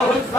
Come on.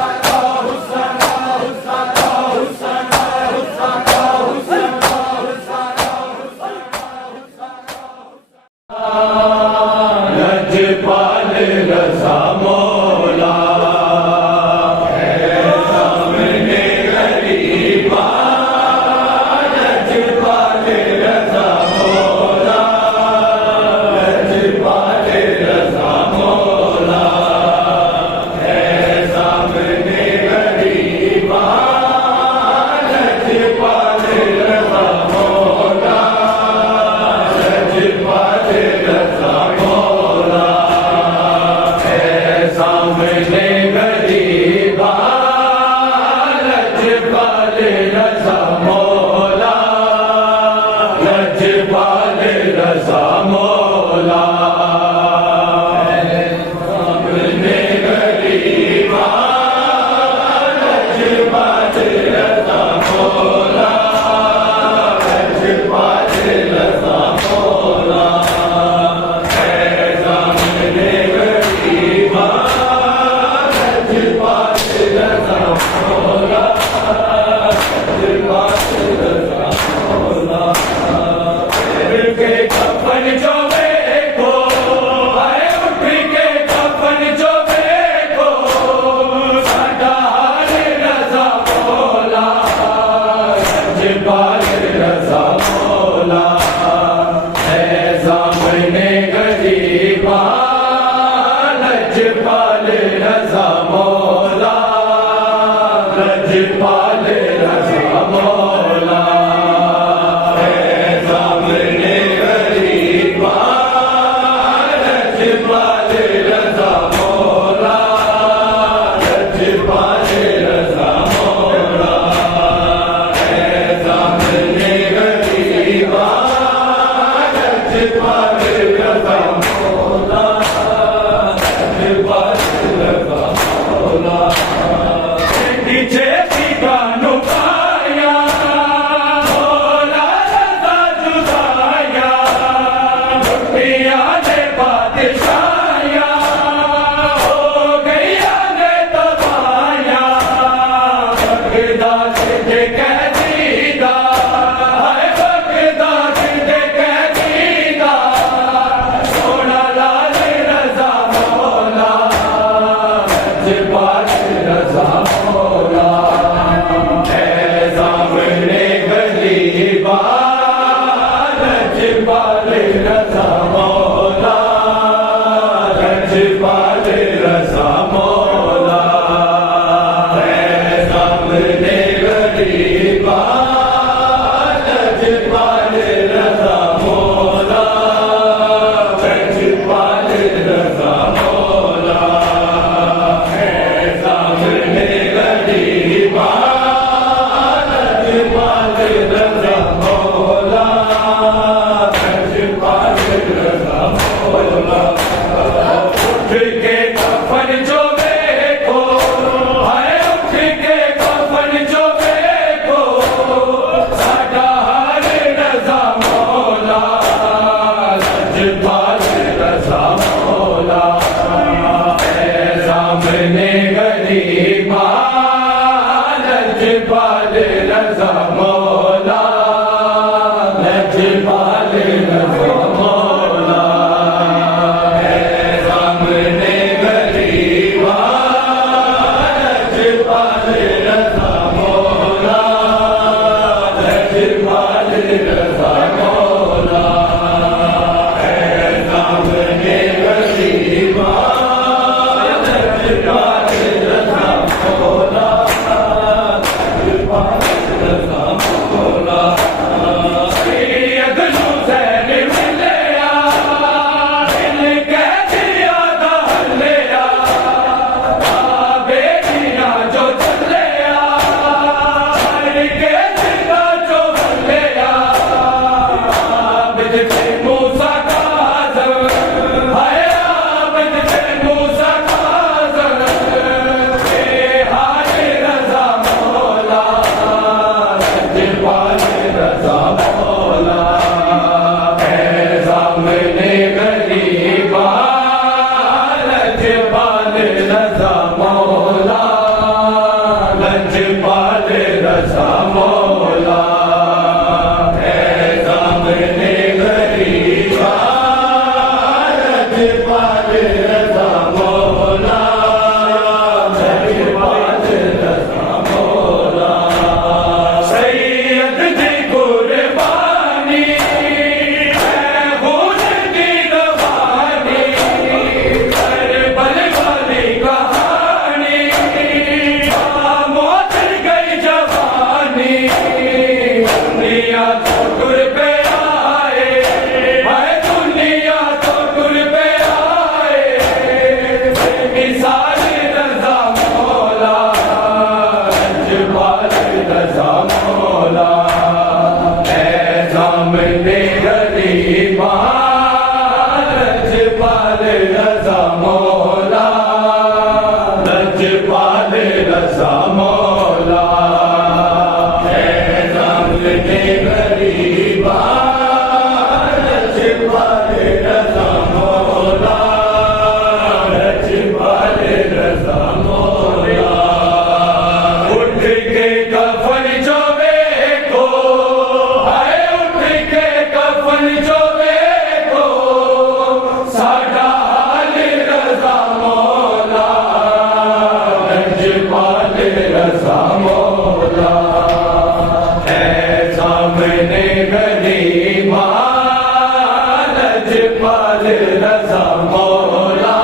रजा मौला,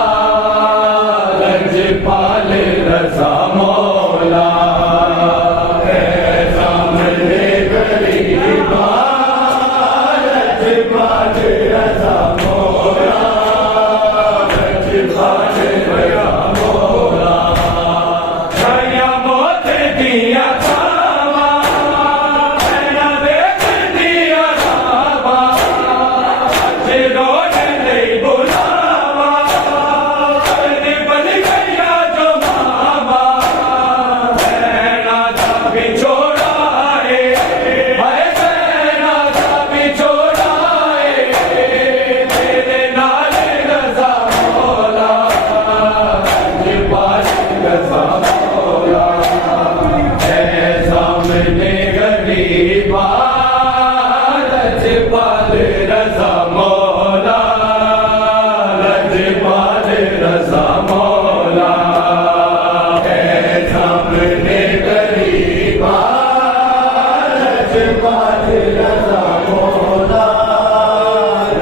लजपाल रजा मौला, सामने गरीबा लजपाल रजा मौला, लजपाल रजा मौला, छाया मौत दिया छावा, मैंने देख दिया रावा, आज रोड नहीं बुलावा, करने बन गया जो मामा, मैंने था बिछोड़ाए, हाय मैंने था बिछोड़ाए, तेरे नाल रजा मौला, लजपाल रजा मौला, है सामने गरीबा लजपाल रजा मौला, लजपाल रजा मौला, है सामने गरीबा लजपाल रजा मौला,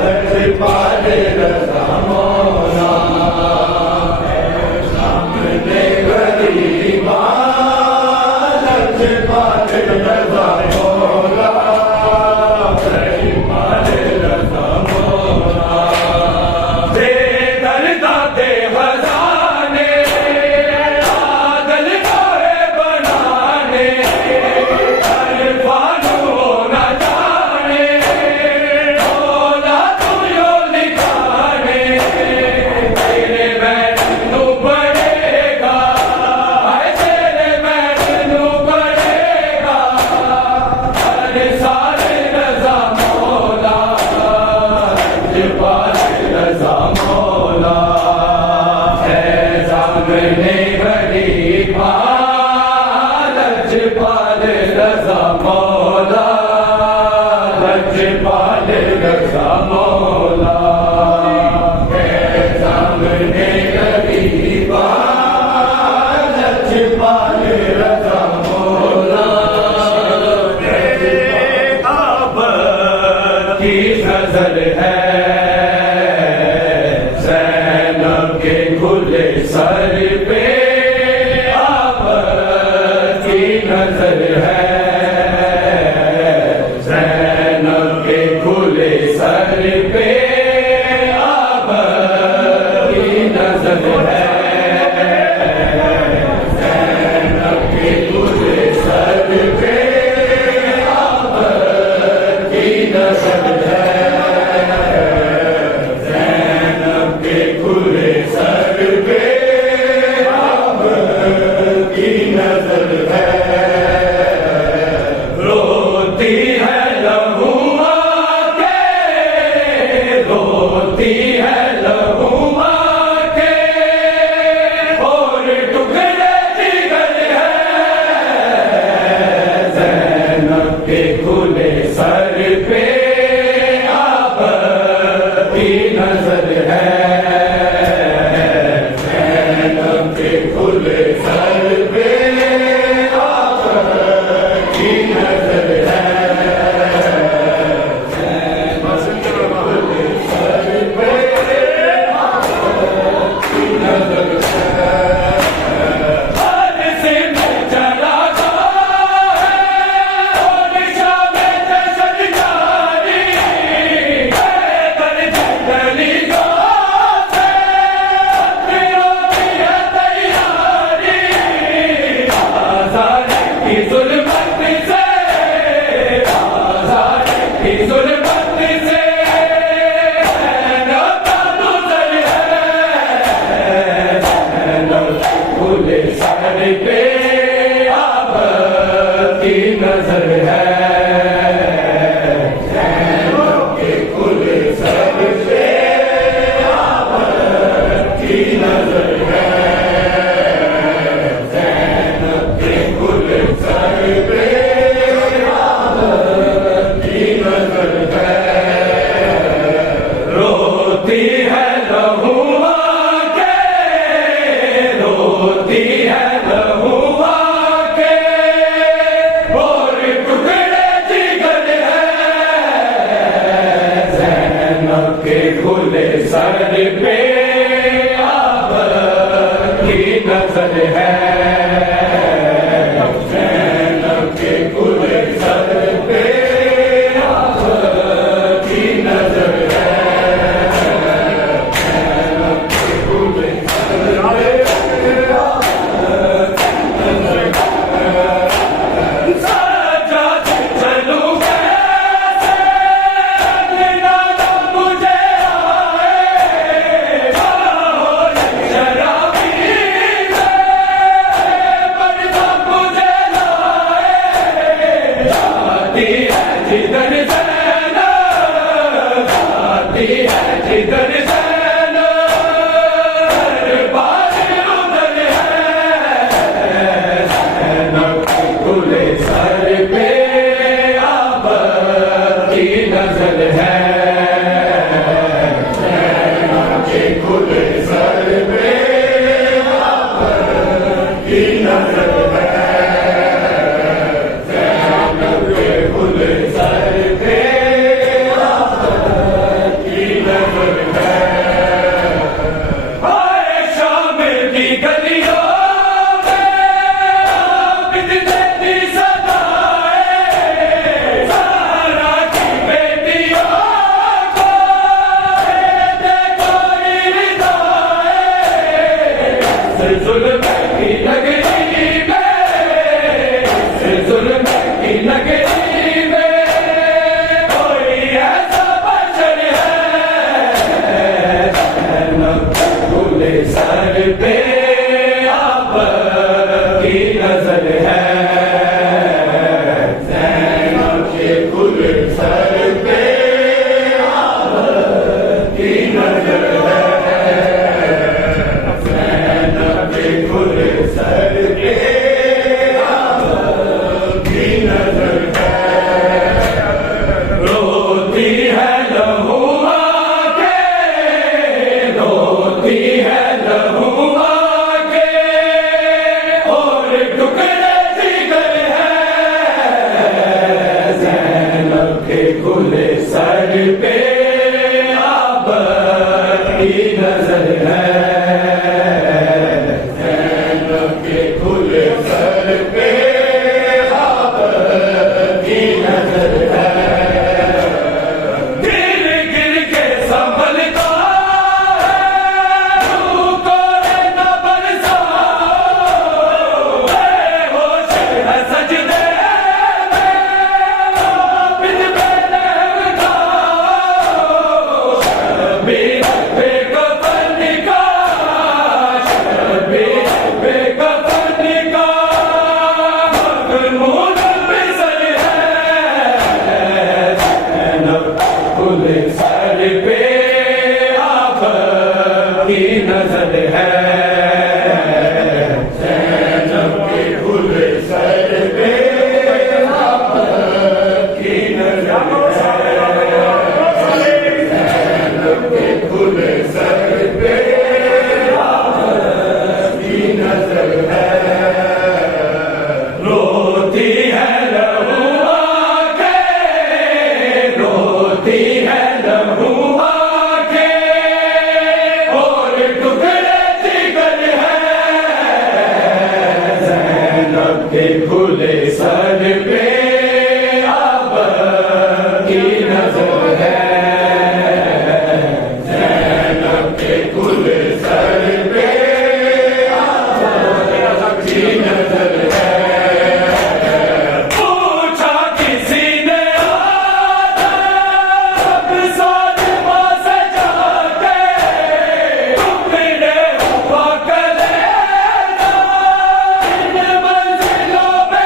लजपाल रजा मौला, है सामने गरीबा लजपाल रजा मौला, लजपाल रजा मौला, दे दर्दा दे खजाने, पागल काहे बनाने, अरफानू न जाने, मौला तू यो लिखाने, तेरे मैनू पड़ेगा, हाय तेरे मैनू पड़ेगा, हर साल रजा मौला, लजपाल रजा मौला, है सामने गरीबा लजपाल रजा मौला, लजपाल रजा मौला, है सामने गरीबा लजपाल रजा मौला, अब की नजर है ज़ैनब के खुले सर पे, अब की नजर है ज़ैनब के खुले सर पे, अब की नजर है ज़ैनब के खुले सर पे, अब की नजर है ज़ैनब के खुले सर पे, अब की नजर है, रोती है लहू के, रोती है लहू के, और टुकड़े जिगर है ज़ैनब के खुले सर पे, अब की नजर है ज़ैनब के खुले सर पे, की नजर है ज़ैनब के खुले सर पे आपकी नजर है ज़ैनब के खुले सर पे आपकी नजर है रोती है लहू आके रोती है लहू आके और टुकड़े जिगर है ज़ैनब के खुले सर पे आपकी नजर है ज़ैनब के खुले सर पे आपकी नजर है गिर गिर के संभलता है को न बरसा बेहोश है सजदे बिन बेलहका बेकफन का बेकफन का मखमूल बिसल है ज़ैनब खुले सर पे आपकी नजर है ज़ैनब के खुले सर पे आपकी नजर है ज़ैनब के खुले सर पे आपकी नजर है रोती है लहू आके रोती है लहू आके और टुकड़े जिगर है ज़ैनब के खुले सर पे आपकी नजर है ज़ैनब के खुले सर पे आपकी नजर है पूछा किसी ने आदम साजिमा से जाके टुकड़े हुआ कलेजा इन मंजिलों पे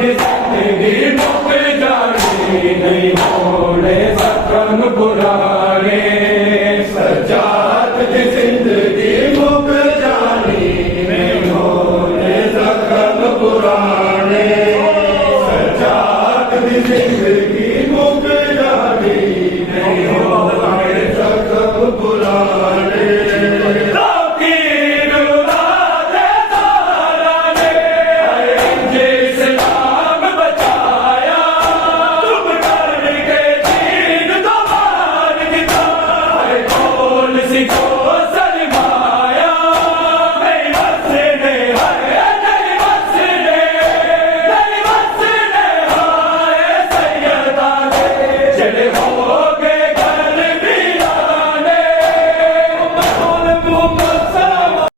निज